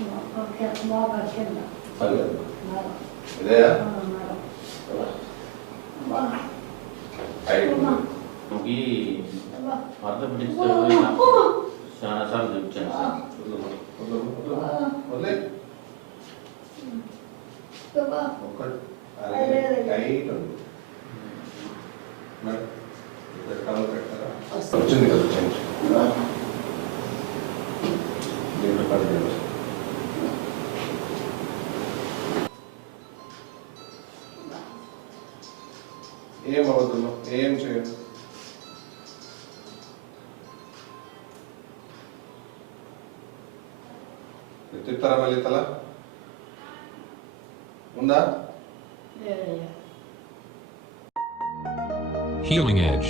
బాగా కింద ఇదేయా ఈ ఆర్థోపెడిక్స్ చాలా సార్లు చూపించాను సార్. వదిలే టైట్ ఉంది మేడం ఇక్కడ కలర్ పెట్టారా వచ్చింది కదా చేంజ్ దీంట్లో పడిపోయింది ఏం అవ్వదు ఏం చేయదు తిప్తారా మళ్ళీ తల ఉందా లేదయ్యా Healing Edge.